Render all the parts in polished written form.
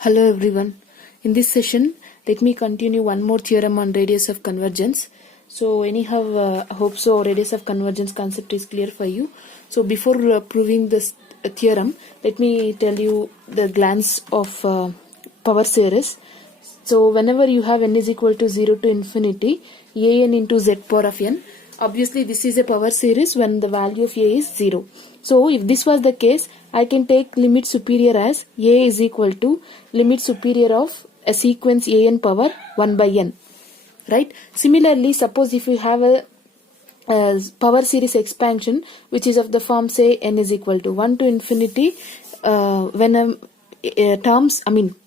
Hello everyone. In this session, let me continue one more theorem on radius of convergence. So anyhow, I hope so radius of convergence concept is clear for you. So before proving this theorem, let me tell you the glance of power series. So whenever you have n is equal to 0 to infinity, an into z power of n, obviously this is a power series when the value of a is 0. So if this was the case, I can take limit superior as a is equal to limit superior of a sequence an power 1 by n. Right? Similarly, suppose if you have a power series expansion which is of the form, say, n is equal to 1 to infinity,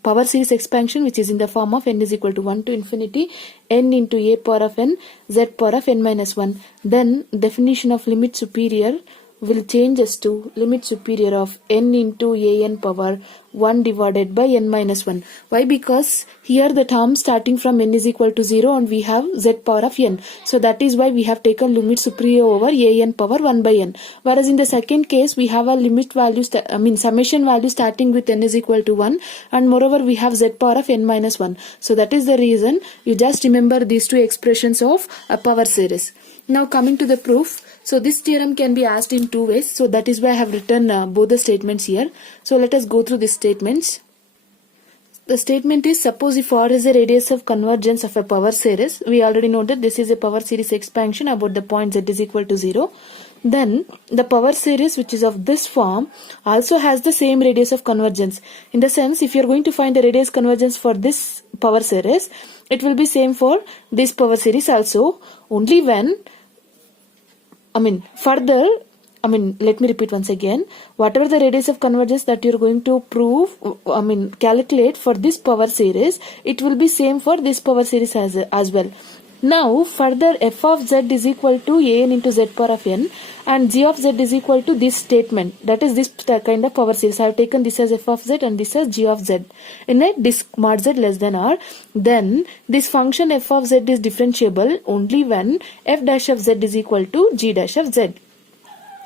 power series expansion which is in the form of n is equal to 1 to infinity n into a power of n z power of n minus 1, then definition of limit superior will change us to limit superior of n into an power 1 divided by n minus 1. Why? Because here the term starting from n is equal to 0 and we have z power of n. So that is why we have taken limit superior over an power 1 by n. Whereas in the second case we have a limit value, summation value starting with n is equal to 1, and moreover we have z power of n minus 1. So that is the reason you just remember these two expressions of a power series. Now coming to the proof. So this theorem can be asked in two ways. So that is why I have written both the statements here. So let us go through these statements. The statement is, suppose if R is a radius of convergence of a power series, we already know that this is a power series expansion about the point z is equal to 0. Then the power series which is of this form also has the same radius of convergence. In the sense, if you are going to find the radius convergence for this power series, it will be same for this power series also, only when let me repeat once again. Whatever the radius of convergence that you're going to calculate for this power series, it will be same for this power series as well. Now, further f of z is equal to an into z power of n and g of z is equal to this statement. That is this kind of power series. I have taken this as f of z and this as g of z. In a disk mod z less than r, then this function f of z is differentiable only when f dash of z is equal to g dash of z.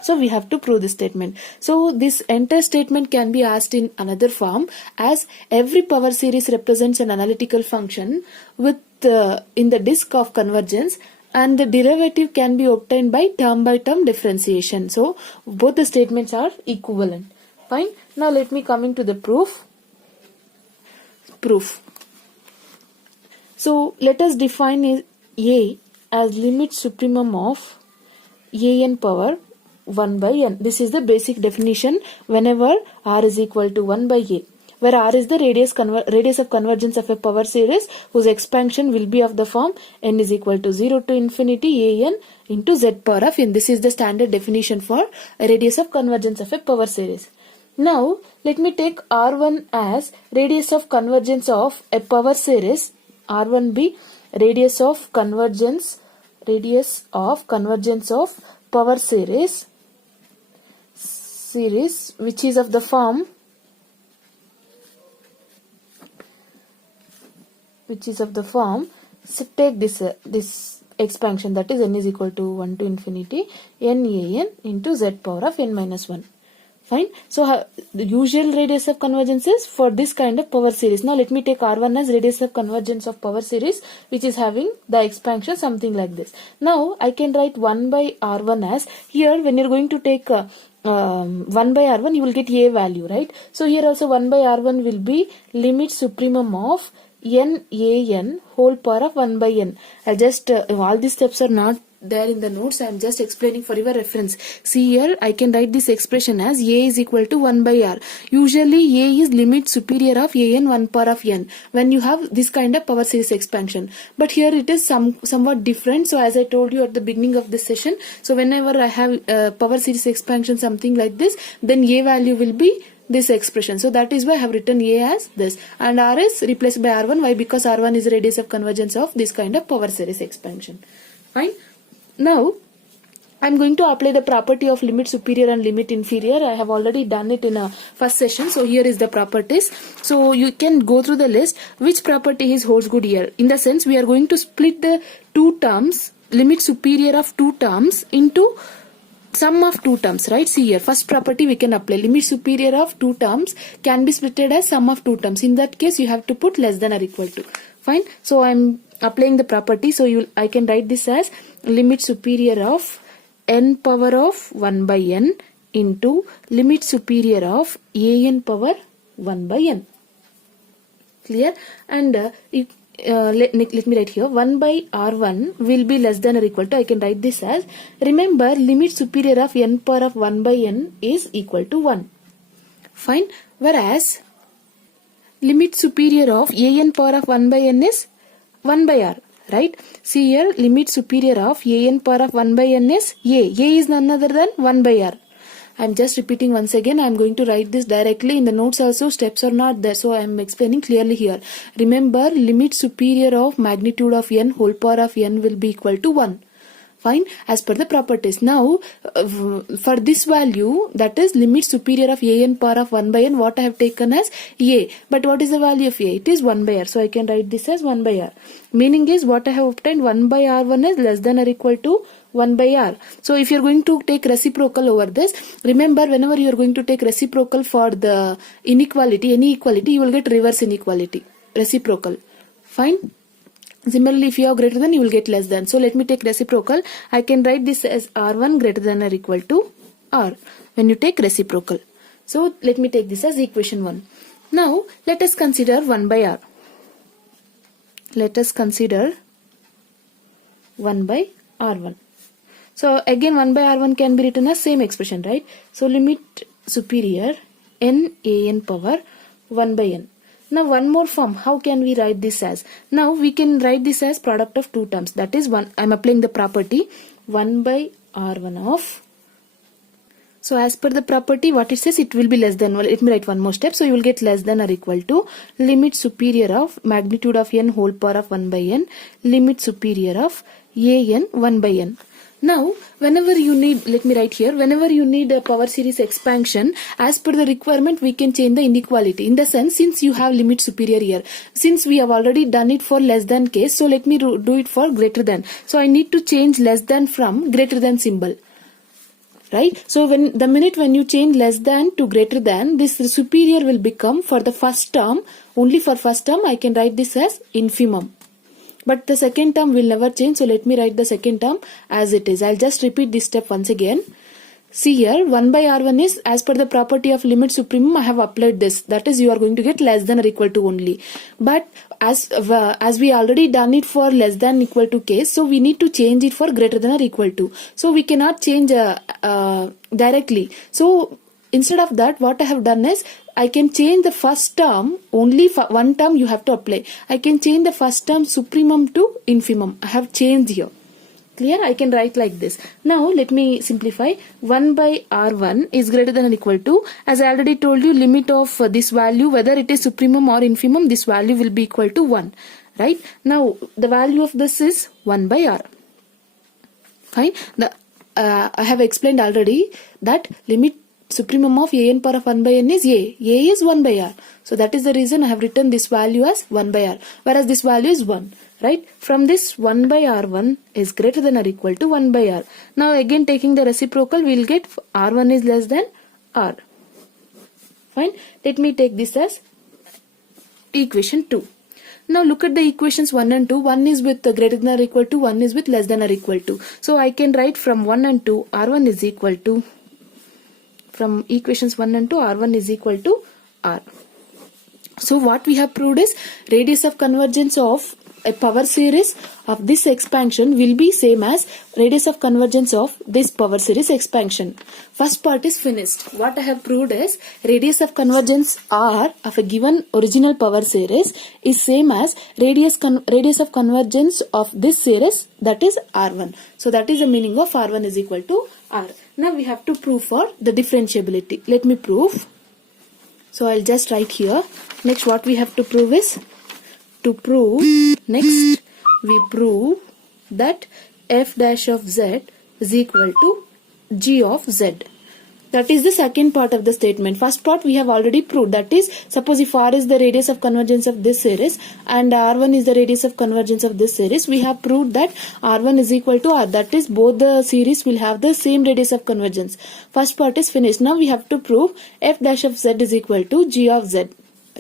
So we have to prove this statement. So this entire statement can be asked in another form as every power series represents an analytical function with in the disk of convergence, and the derivative can be obtained by term differentiation. So both the statements are equivalent. Fine. Now let me come into the proof. So let us define A as limit supremum of an power 1 by n. This is the basic definition whenever r is equal to 1 by a, where r is the radius of convergence of a power series whose expansion will be of the form n is equal to 0 to infinity an into z power of n. This is the standard definition for a radius of convergence of a power series. Now let me take r1 as radius of convergence of a power series. R1 be radius of convergence of power series which is of the form so take this expansion, that is n is equal to 1 to infinity n into z power of n minus 1. Fine. So the usual radius of convergence is for this kind of power series. Now let me take R1 as radius of convergence of power series which is having the expansion something like this. Now I can write 1 by R1 as, here when you're going to take 1 by R1 you will get a value, right? So here also 1 by R1 will be limit supremum of n whole power of 1 by n. I just all these steps are not there in the notes. I am just explaining for your reference. See here, I can write this expression as a is equal to 1 by r. Usually a is limit superior of an 1 power of n when you have this kind of power series expansion. But here it is somewhat different. So as I told you at the beginning of this session, so whenever I have power series expansion something like this, then a value will be this expression. So that is why I have written a as this, and r is replaced by r1. Why? Because r1 is the radius of convergence of this kind of power series expansion. Fine. Now I am going to apply the property of limit superior and limit inferior. I have already done it in a first session. So here is the properties. So you can go through the list. Which property holds good here? In the sense, we are going to split the two terms, limit superior of two terms into sum of two terms, right? See here, first property we can apply. Limit superior of two terms can be splitted as sum of two terms. In that case, you have to put less than or equal to. Fine. So I'm applying the property. So I can write this as limit superior of n power of 1 by n into limit superior of an power 1 by n. Clear? And let me write here 1 by r1 will be less than or equal to, I can write this as, remember limit superior of n power of 1 by n is equal to 1. Fine. Whereas limit superior of an power of 1 by n is 1 by r. Right? See here, limit superior of an power of 1 by n is a. A is none other than 1 by r. I'm just repeating once again. I'm going to write this directly in the notes also. Steps are not there. So I'm explaining clearly here. Remember, limit superior of magnitude of n whole power of n will be equal to 1. Fine. As per the properties. Now, for this value, that is limit superior of an power of 1 by n, what I have taken as a. But what is the value of a? It is 1 by r. So I can write this as 1 by r. Meaning is what I have obtained, 1 by r1 is less than or equal to 1 by r. So if you are going to take reciprocal over this, remember whenever you are going to take reciprocal for the inequality, any equality, you will get reverse inequality. Reciprocal. Fine. Similarly, if you have greater than, you will get less than. So let me take reciprocal. I can write this as r1 greater than or equal to r when you take reciprocal. So let me take this as equation 1. Now let us consider 1 by r. Let us consider 1 by r1. So again 1 by r1 can be written as same expression, right? So limit superior an power 1 by n. Now one more form, how can we write this as? Now we can write this as product of two terms. That is one, I am applying the property 1 by r1 of. So as per the property, what it says, it will be less than, well, let me write one more step. So you will get less than or equal to limit superior of magnitude of n whole power of 1 by n, limit superior of an 1 by n. Now, whenever you need, let me write here, whenever you need a power series expansion, as per the requirement, we can change the inequality. In the sense, since you have limit superior here, since we have already done it for less than case, so let me do it for greater than. So I need to change less than from greater than symbol. Right? So the minute when you change less than to greater than, this superior will become for the first term, only for first term, I can write this as infimum. But the second term will never change. So let me write the second term as it is. I'll just repeat this step once again. See here, 1 by r1 is as per the property of limit supremum. I have applied this. That is, you are going to get less than or equal to only. But as we already done it for less than equal to case, so we need to change it for greater than or equal to. So we cannot change directly. So instead of that, what I have done is, I can change the first term, only for one term you have to apply. I can change the first term supremum to infimum. I have changed here. Clear? I can write like this. Now let me simplify. 1 by r1 is greater than or equal to, as I already told you, limit of this value, whether it is supremum or infimum, this value will be equal to 1. Right? Now the value of this is 1 by r. Fine? I have explained already that limit supremum of an power of 1 by n is a. A is 1 by r. So that is the reason I have written this value as 1 by r. Whereas this value is 1. Right? From this 1 by r1 is greater than or equal to 1 by r. Now again taking the reciprocal, we will get r1 is less than r. Fine? Let me take this as equation 2. Now look at the equations 1 and 2. 1 is with greater than or equal to, 1 is with less than or equal to. So I can write from 1 and 2, r1 is equal to, from equations 1 and 2, r1 is equal to r. So what we have proved is radius of convergence of a power series of this expansion will be same as radius of convergence of this power series expansion. First part is finished. What I have proved is radius of convergence r of a given original power series is same as radius of convergence of this series, that is r1. So that is the meaning of r1 is equal to r. Now we have to prove for the differentiability. Let me prove. So I'll just write here. Next what we have to prove is, next we prove that f dash of z is equal to g of z. That is the second part of the statement. First part we have already proved. That is, suppose if R is the radius of convergence of this series and R1 is the radius of convergence of this series, we have proved that R1 is equal to R. That is, both the series will have the same radius of convergence. First part is finished. Now we have to prove f dash of z is equal to g of z.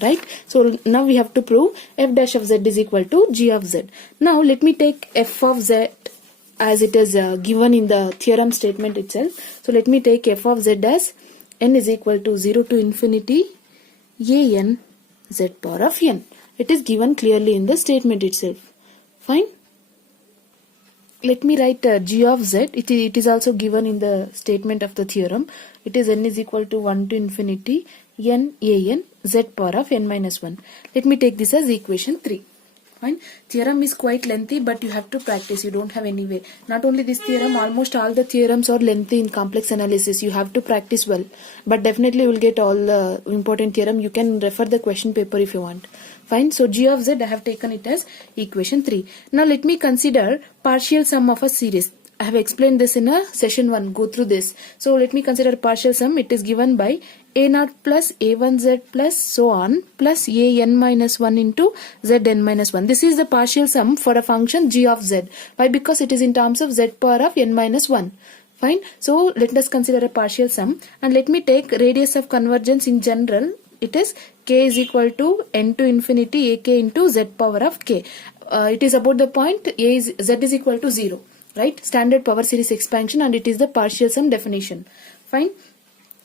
Right? So now we have to prove f dash of z is equal to g of z. Now let me take f of z as it is given in the theorem statement itself. So let me take f of z as n is equal to 0 to infinity a n z power of n. It is given clearly in the statement itself. Fine. Let me write g of z. It is also given in the statement of the theorem. It is n is equal to 1 to infinity n a n z power of n minus 1. Let me take this as equation 3. Fine. Theorem is quite lengthy, but you have to practice. You don't have any way. Not only this theorem, almost all the theorems are lengthy in complex analysis. You have to practice well. But definitely you will get all the important theorem. You can refer the question paper if you want. Fine. So g of z, I have taken it as equation 3. Now let me consider partial sum of a series. I have explained this in a session 1. Go through this. So let me consider partial sum. It is given by a0 plus a1z plus so on plus an minus 1 into zn minus 1. This is the partial sum for a function g of z. Why? Because it is in terms of z power of n minus 1. Fine. So let us consider a partial sum and let me take radius of convergence in general. It is k is equal to n to infinity ak into z power of k. It is about the point z is equal to 0. Right? Standard power series expansion, and it is the partial sum definition. Fine.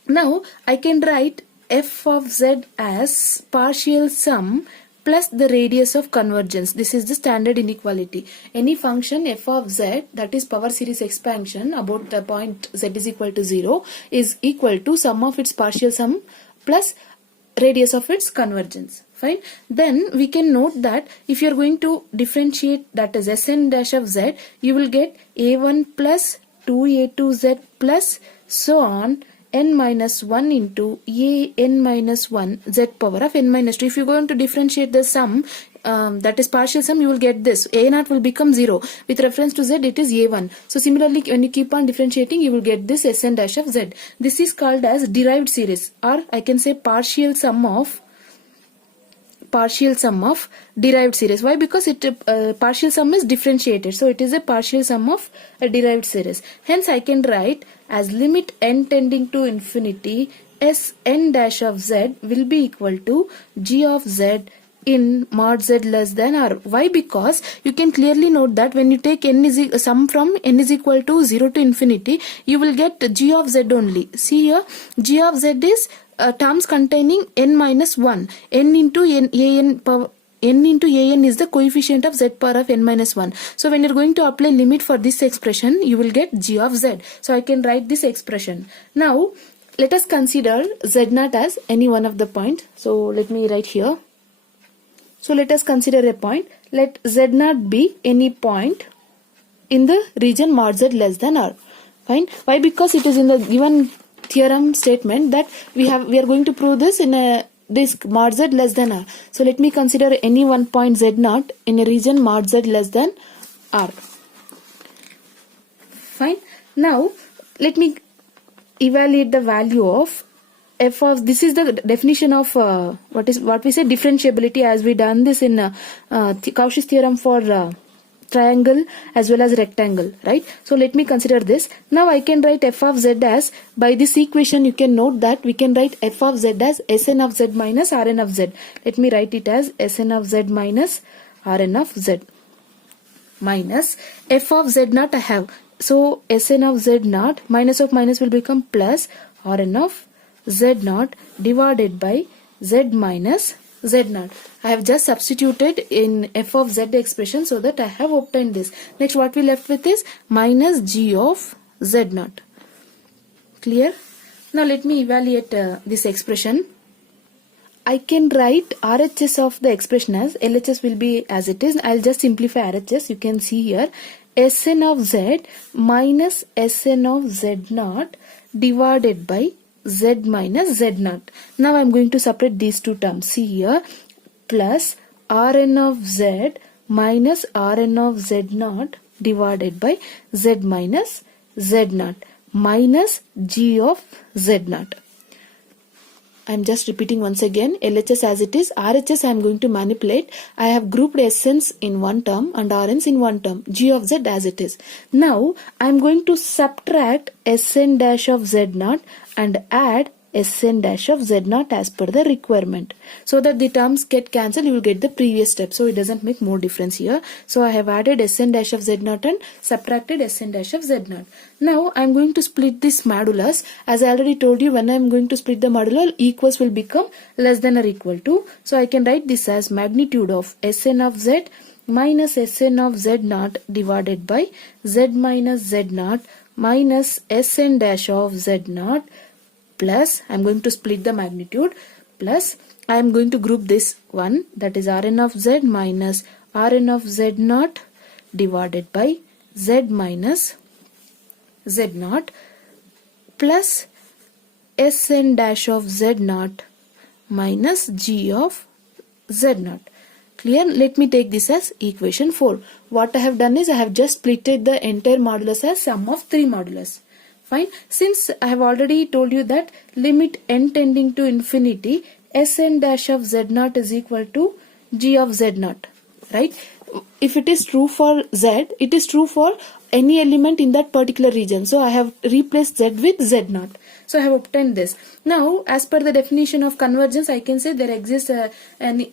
Now I can write f of z as partial sum plus the radius of convergence. This is the standard inequality. Any function f of z, that is power series expansion about the point z is equal to 0, is equal to sum of its partial sum plus radius of its convergence. Fine. Then we can note that if you are going to differentiate, that is Sn dash of z, you will get a1 plus 2a2z plus so on n minus 1 into a n minus 1 z power of n minus 2. If you are going to differentiate the sum, that is partial sum, you will get this. a0 will become 0. With reference to z, it is a1. So similarly, when you keep on differentiating, you will get this Sn dash of z. This is called as derived series, or I can say partial sum of derived series. Why? Because it partial sum is differentiated, so it is a partial sum of a derived series. Hence I can write as limit n tending to infinity Sn dash of z will be equal to g of z in mod z less than r. Why? Because you can clearly note that when you take sum from n is equal to 0 to infinity, you will get g of z only. See here, g of z is terms containing n minus 1. n into n into an is the coefficient of z power of n minus 1. So when you are going to apply limit for this expression, you will get g of z. So I can write this expression. Now let us consider z0 as any one of the point. So let me write here. So let us consider a point. Let z0 be any point in the region mod z less than r. Fine. Why? Because it is in the given theorem statement that we are going to prove this in this mod z less than r. So let me consider any one point z0 in a region mod z less than r. Fine. Now let me evaluate the value of f of, this is the definition of what we say differentiability, as we done this in Cauchy's theorem for triangle as well as rectangle, right? So let me consider this. Now I can write f of z as, by this equation you can note that we can write f of z as Sn of z minus Rn of z. Let me write it as Sn of z minus Rn of z minus f of z0 I have. So Sn of z0 minus of minus will become plus Rn of z0 divided by z minus z0. I have just substituted in f of z expression so that I have obtained this. Next what we left with is minus g of z0. Clear? Now let me evaluate this expression. I can write RHS of the expression as, LHS will be as it is. I'll just simplify RHS. You can see here Sn of z minus Sn of z0 divided by z minus z0. Now I am going to separate these two terms. See here, plus Rn of z minus Rn of z0 divided by z minus z0 minus g of z naught. I'm just repeating once again, LHS as it is, RHS I am going to manipulate. I have grouped Sn's in one term and Rn's in one term, G of Z as it is. Now I am going to subtract Sn dash of Z naught and add Sn dash of Z naught as per the requirement. So that the terms get cancelled, you will get the previous step. So it doesn't make more difference here. So I have added Sn dash of Z naught and subtracted Sn dash of Z naught. Now I am going to split this modulus. As I already told you, when I am going to split the modular, equals will become less than or equal to. So I can write this as magnitude of Sn of Z minus Sn of Z naught divided by Z minus Z naught minus Sn dash of Z naught plus, I am going to split the magnitude, plus I am going to group this one, that is Rn of Z minus Rn of Z naught divided by Z minus Z naught plus Sn dash of Z naught minus G of Z naught. Clear? Let me take this as equation 4. What I have done is I have just splitted the entire modulus as sum of 3 modulus. Fine. Since I have already told you that limit n tending to infinity, Sn dash of Z naught is equal to G of Z naught. Right? If it is true for Z, it is true for any element in that particular region. So I have replaced Z with Z naught. So I have obtained this. Now, as per the definition of convergence, I can say there exists an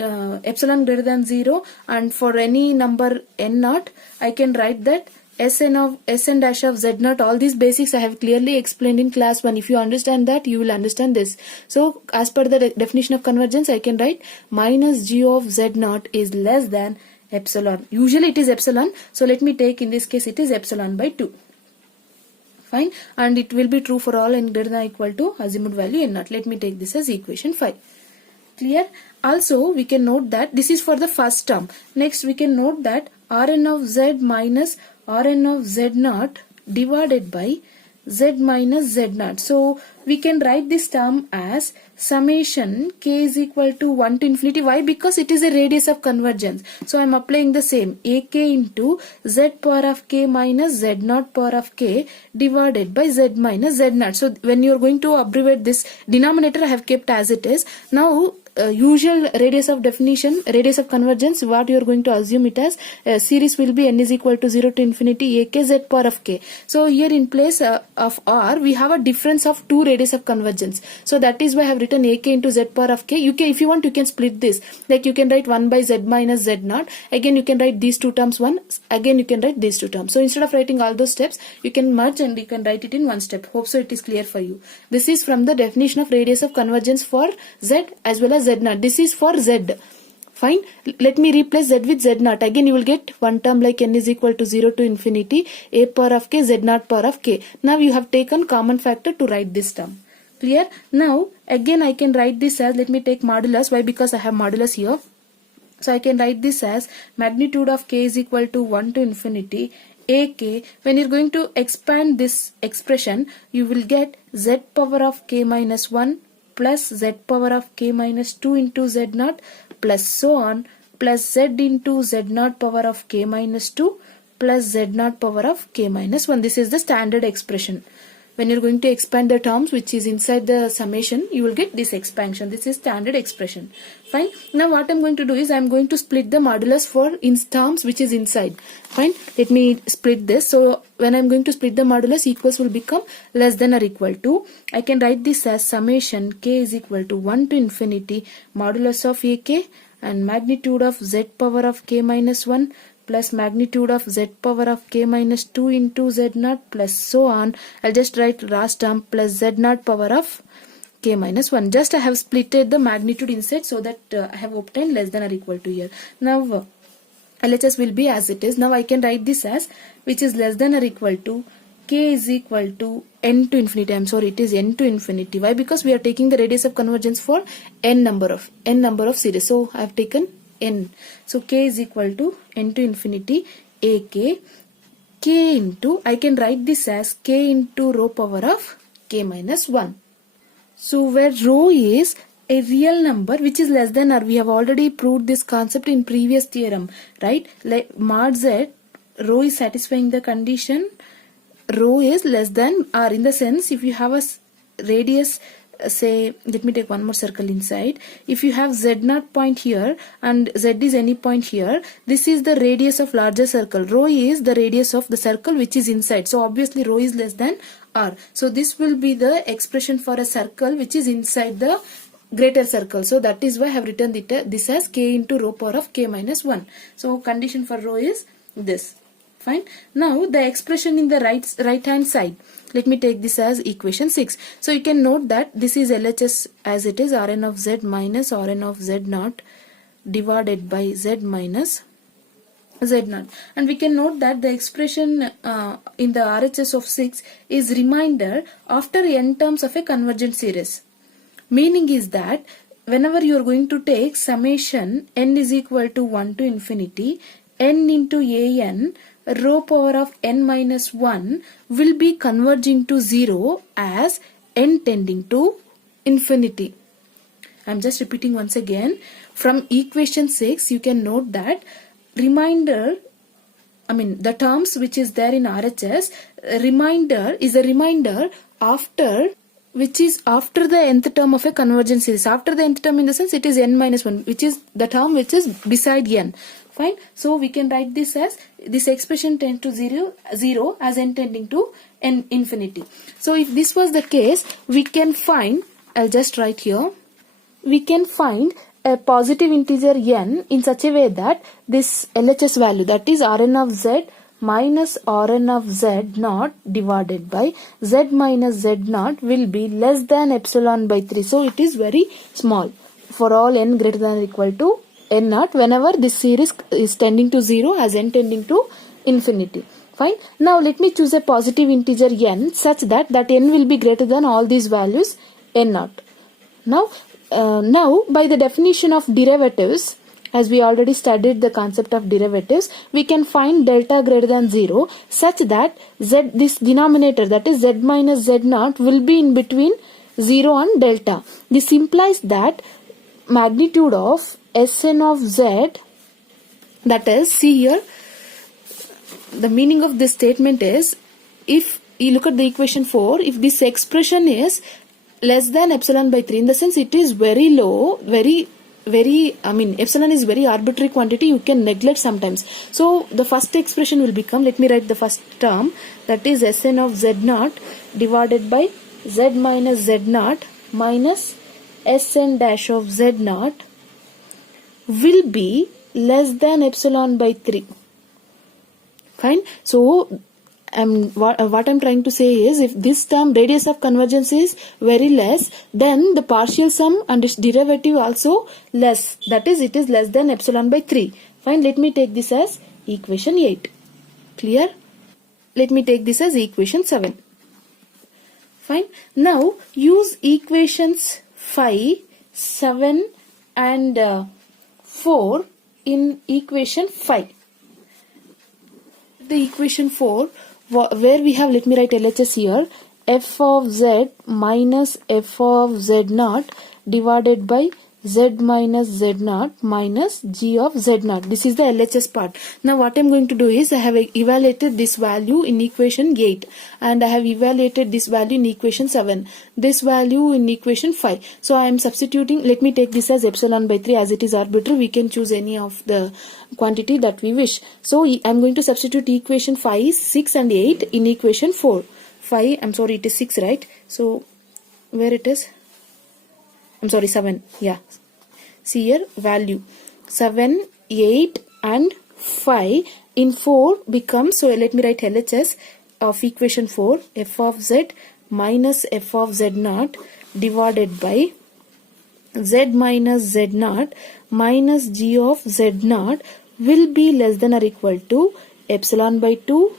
epsilon greater than 0, and for any number n naught, I can write that Sn dash of Z naught. All these basics I have clearly explained in class 1. If you understand that, you will understand this. So as per the definition of convergence, I can write minus G of Z naught is less than epsilon. Usually it is epsilon. So let me take, in this case it is epsilon by 2. Fine. And it will be true for all n greater than or equal to azimuth value n naught. Let me take this as equation 5. Clear? Also we can note that this is for the first term. Next we can note that Rn of Z minus Rn of Z naught divided by Z minus Z naught. So we can write this term as summation k is equal to 1 to infinity. Why? Because it is a radius of convergence. So I am applying the same ak into Z power of k minus Z naught power of k divided by Z minus Z naught. So when you are going to abbreviate this denominator, I have kept as it is. Now usual radius of radius of convergence, what you are going to assume it as, series will be n is equal to 0 to infinity ak Z power of k. So here in place of r, we have a difference of 2 radius of convergence. So that is why I have written ak into Z power of k. You can, if you want, you can split this. Like you can write 1 by Z minus Z naught. Again you can write these two terms 1. Again you can write these two terms. So instead of writing all those steps, you can merge and you can write it in one step. Hope so it is clear for you. This is from the definition of radius of convergence for Z as well as Z naught. This is for Z. Fine. Let me replace Z with Z naught. Again you will get one term like n is equal to 0 to infinity a power of k Z naught power of k. Now you have taken common factor to write this term. Clear? Now again I can write this as, let me take modulus. Why? Because I have modulus here. So I can write this as magnitude of k is equal to 1 to infinity ak. When you're going to expand this expression, you will get Z power of k minus 1 plus Z power of k minus 2 into Z naught plus so on, plus Z into Z naught power of k minus 2 plus Z naught power of k minus 1. This is the standard expression. When you're going to expand the terms which is inside the summation, you will get this expansion. This is standard expression. Fine. Now what I'm going to do is I'm going to split the modulus for in terms which is inside. Fine. Let me split this. So when I'm going to split the modulus, equals will become less than or equal to. I can write this as summation k is equal to 1 to infinity modulus of ak and magnitude of Z power of k minus 1 plus magnitude of Z power of k minus 2 into Z naught plus so on. I'll just write last term plus Z naught power of k minus 1. Just I have splitted the magnitude inside so that I have obtained less than or equal to here. Now LHS will be as it is. Now I can write this as which is less than or equal to k is equal to n to infinity. I'm sorry, it is n to infinity. Why? Because we are taking the radius of convergence for n number of series. So I have taken n. So k is equal to n to infinity ak k into, I can write this as k into rho power of k minus 1. So where rho is a real number which is less than r, we have already proved this concept in previous theorem, right? Like mod z, rho is satisfying the condition rho is less than r, in the sense if you have a radius, say, let me take one more circle inside. If you have z0 point here and z is any point here, this is the radius of larger circle. Rho is the radius of the circle which is inside. So obviously rho is less than r. So this will be the expression for a circle which is inside the greater circle. So that is why I have written this as k into rho power of k minus 1. So condition for rho is this. Fine. Now the expression in the right hand side, let me take this as equation 6. So you can note that this is LHS as it is, Rn of z minus Rn of z0 divided by z minus z0. And we can note that the expression in the RHS of 6 is remainder after n terms of a convergent series. Meaning is that whenever you are going to take summation n is equal to 1 to infinity n into an rho power of n minus 1 will be converging to 0 as n tending to infinity. I am just repeating once again. From equation 6 you can note that remainder, the terms which is there in RHS, remainder is a remainder after, which is after the nth term of a convergent series. After the nth term, in the sense it is n minus 1, which is the term which is beside n. Fine. So we can write this as this expression tends to 0 as n tending to n infinity. So if this was the case, we can find, I'll just write here, we can find a positive integer n in such a way that this LHS value, that is Rn of z minus Rn of z0 divided by z minus z0 will be less than epsilon by 3. So it is very small for all n greater than or equal to n0 whenever this series is tending to 0 as n tending to infinity. Fine. Now let me choose a positive integer n such that n will be greater than all these values n0. Now by the definition of derivatives, as we already studied the concept of derivatives, we can find delta greater than 0 such that this denominator, that is z minus z0, will be in between 0 and delta. This implies that magnitude of Sn of z, that is, see here, the meaning of this statement is, if you look at the equation 4, if this expression is less than epsilon by 3, in the sense it is very low, epsilon is very arbitrary quantity, you can neglect sometimes. So the first expression will become, let me write the first term, that is Sn of z0 divided by z minus z0 minus Sn dash of z0 will be less than epsilon by 3. Fine. So what I'm trying to say is, if this term radius of convergence is very less, then the partial sum and its derivative also less, that is, it is less than epsilon by 3. Fine. Let me take this as equation 8. Clear? Let me take this as equation 7. Fine. Now use equations 5, 7 and 4 in equation 5. The equation 4, where we have, let me write LHS here, f of z minus f of z0 divided by z minus z0 minus g of z0. This is the LHS part. Now what I am going to do is, I have evaluated this value in equation 8 and I have evaluated this value in equation 7, this value in equation 5. So I am substituting, let me take this as epsilon by 3, as it is arbitrary, we can choose any of the quantity that we wish. So I am going to substitute equation 5, 6 and 8 in equation 4. 5, I'm sorry, it is 6, right? So where it is? I'm sorry, 7. Yeah. See here, value 7, 8 and 5 in 4 becomes, so let me write LHS of equation 4, f of z minus f of z0 divided by z minus z0 minus g of z0 will be less than or equal to epsilon by 2,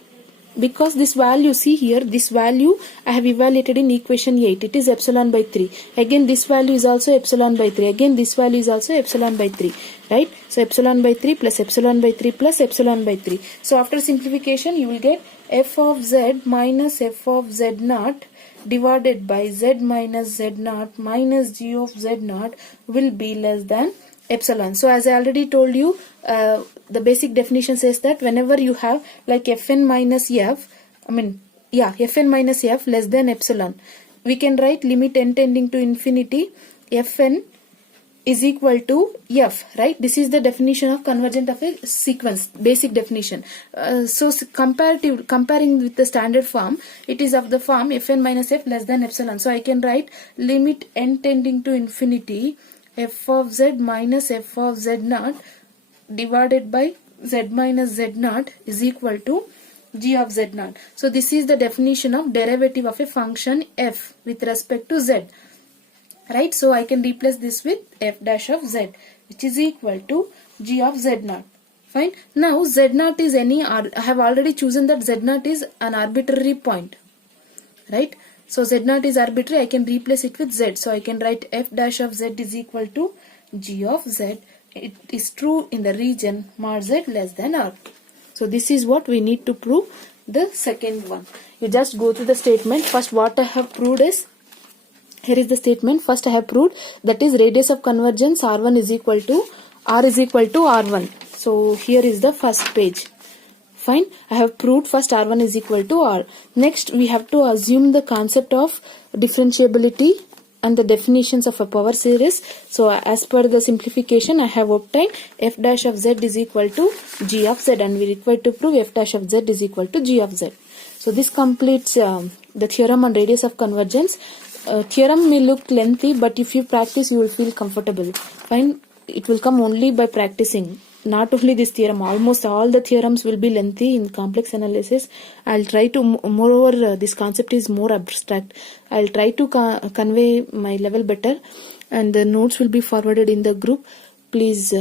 because this value, see here, this value I have evaluated in equation 8, it is epsilon by 3. Again this value is also epsilon by 3. Again this value is also epsilon by 3. Right? So epsilon by 3 plus epsilon by 3 plus epsilon by 3. So after simplification you will get f of z minus f of z0 divided by z minus z0 minus g of z0 will be less than epsilon. So as I already told you, the basic definition says that whenever you have like fn minus f, fn minus f less than epsilon. We can write limit n tending to infinity fn is equal to f, right? This is the definition of convergent of a sequence, basic definition. So comparing with the standard form, it is of the form fn minus f less than epsilon. So I can write limit n tending to infinity f of z minus f of z naught divided by z minus z naught is equal to g of z naught. So this is the definition of derivative of a function f with respect to z. Right, so I can replace this with f dash of z, which is equal to g of z naught. Fine. Now z naught is I have already chosen that z naught is an arbitrary point. Right. So z naught is arbitrary. I can replace it with z. So I can write f dash of z is equal to g of z. It is true in the region mod z less than r. So this is what we need to prove. The second one. You just go through the statement. First, what I have proved is, here is the statement. First I have proved, that is radius of convergence R1 is equal to R1. So here is the first page. Fine. I have proved first R1 is equal to R. Next we have to assume the concept of differentiability and the definitions of a power series. So as per the simplification, I have obtained f dash of z is equal to g of z, and we require to prove f dash of z is equal to g of z. So this completes the theorem on radius of convergence. Theorem may look lengthy, but if you practice you will feel comfortable. Fine, it will come only by practicing. Not only this theorem, almost all the theorems will be lengthy in complex analysis. I'll try to, moreover this concept is more abstract. I'll try to convey my level better, and the notes will be forwarded in the group. Please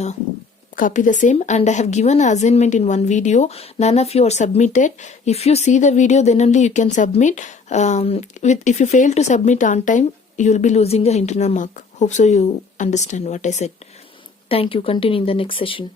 copy the same, and I have given an assignment in one video. None of you are submitted. If you see the video, then only you can submit. If you fail to submit on time, you will be losing the internal mark. Hope so you understand what I said. Thank you. Continue in the next session.